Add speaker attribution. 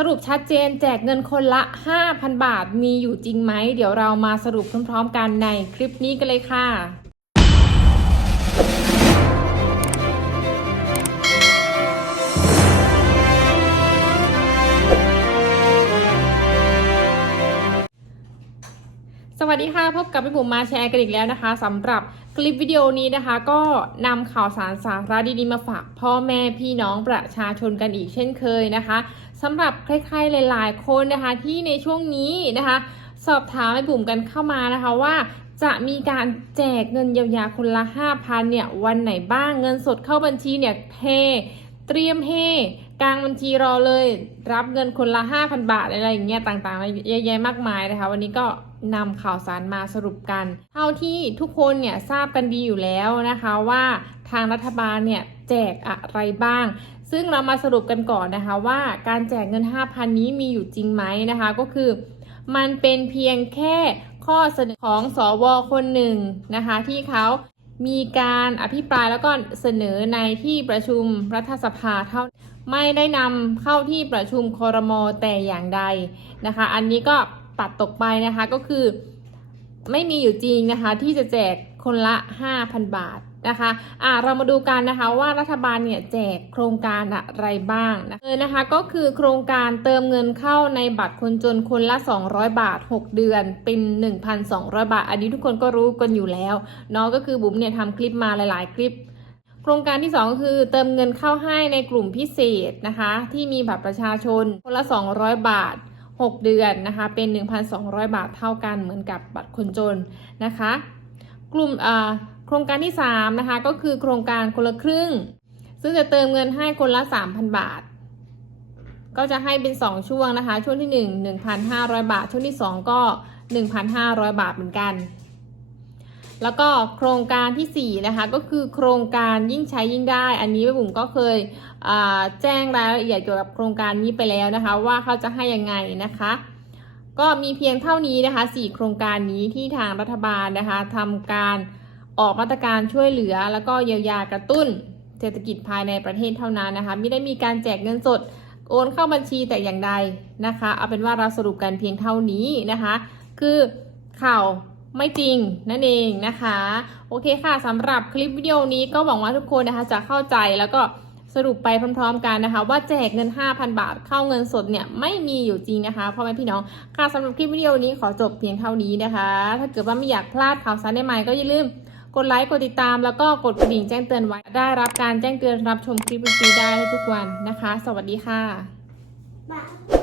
Speaker 1: สรุปชัดเจนแจกเงินคนละ 5,000 บาทมีอยู่จริงไหม เดี๋ยวเรามาสรุปพร้อมๆกันในคลิปนี้กันเลยค่ะสวัสดีค่ะ พบกับพี่บุ๋มมาแชร์กันอีกแล้วนะคะสำหรับ คลิปวิดีโอนี้นะคะ ก็นำข่าวสารสาระดีๆมาฝากพ่อแม่พี่น้องประชาชนกันอีกเช่นเคยนะคะสำหรับใครๆหลายๆคนนะคะที่ในช่วงนี้นะคะ สอบถามให้บุ๋มกันเข้ามานะคะว่าจะมีการแจกเงินเยียวยาคนละ 5,000เนี่ยวันไหนบ้างเงินสดเข้าบัญชีเนี่ยเทเตรียมเฮกลางบัญชีรอเลย รับเงินคนละ 5,000 บาทอะไรอย่างเงี้ยต่างๆเยอะแยะมากมายนะคะ วันนี้ก็ นำข่าวสารมาสรุปกัน เท่าที่ทุกคนเนี่ยทราบกันดีอยู่แล้วนะคะว่าทางรัฐบาลเนี่ยแจกอะไรบ้าง ซึ่งเรามาสรุปกันก่อนนะคะว่าการแจกเงิน 5,000 นี้มีอยู่จริงไหมนะคะก็คือ มันเป็นเพียงแค่ข้อเสนอของสวคนหนึ่งนะคะที่เขามีการอภิปรายแล้วก็เสนอในที่ประชุมรัฐสภาเท่าไม่ได้นำเข้าที่ประชุมคอรมอแต่อย่างใดนะคะ อันนี้ก็ ปัดตกไปนะคะก็คือไม่มีอยู่จริงนะคะที่จะแจกคนละ 5,000 บาทนะคะอ่าเรามาดูกันนะคะว่ารัฐบาลเนี่ยแจกโครงการอะไรบ้างนะเออนะคะก็คือโครงการเติมเงินเข้าในบัตรคนจนคนละ 200 บาท 6 เดือน เป็น 1,200 บาท อันนี้ทุกคนก็รู้กันอยู่แล้วเนาะก็คือบุ๋มเนี่ยทำคลิปมาหลาย ๆ คลิป โครงการที่ 2 ก็คือเติมเงินเข้าให้ในกลุ่มพิเศษนะคะที่มีบัตรประชาชนคนละ 200 บาท 6 เดือนนะคะ เป็น 1,200 บาทเท่ากันเหมือนกับบัตรคนจนนะคะ กลุ่มโครงการที่ 3 นะคะ ก็คือโครงการคนละครึ่ง ซึ่งจะเติมเงินให้คนละ 3,000 บาท ก็จะให้เป็น 2 ช่วงนะคะ ช่วงที่ 1 1,500 บาท ช่วงที่ 2 ก็ 1,500 บาทเหมือนกัน แล้วก็โครงการทีสี่ 4 นะคะ ก็คือโครงการยิ่งใช้ยิ่งได้ อันนี้แม่บุ๋มก็เคยแจ้งรายละเอียดเกี่ยวกับโครงการนี้ไปแล้วนะคะ ว่าเขาจะให้ยังไงนะคะ ก็มีเพียงเท่านี้นะคะ 4 โครงการนี้ที่ทางรัฐบาลนะคะทำการออกมาตรการช่วยเหลือ แล้วก็เยียวยากระตุ้นเศรษฐกิจภายในประเทศเท่านั้นนะคะ ไม่ได้มีการแจกเงินสดโอนเข้าบัญชีแต่อย่างใดนะคะ เอาเป็นว่าเราสรุปกันเพียงเท่านี้นะคะ คือข่าว ไม่จริงนั่นเองนะคะ โอเคค่ะสำหรับคลิปวิดีโอนี้ก็หวังว่าทุกคนนะคะจะเข้าใจแล้วก็สรุปไปพร้อมๆกันนะคะ ว่าแจกเงิน 5,000 บาทเข้าเงินสดเนี่ยไม่มีอยู่จริงนะคะพ่อแม่พี่น้องค่ะสำหรับคลิปวิดีโอนี้ขอจบเพียงเท่านี้นะคะ ถ้าเกิดว่าไม่อยากพลาดข่าวสารใหม่ๆก็อย่าลืมกดไลค์กดติดตามแล้วก็กดกระดิ่งแจ้งเตือนไว้ได้รับการแจ้งเตือนรับชมคลิปฟรีๆได้ทุกวันนะคะ สวัสดีค่ะ
Speaker 2: Bye.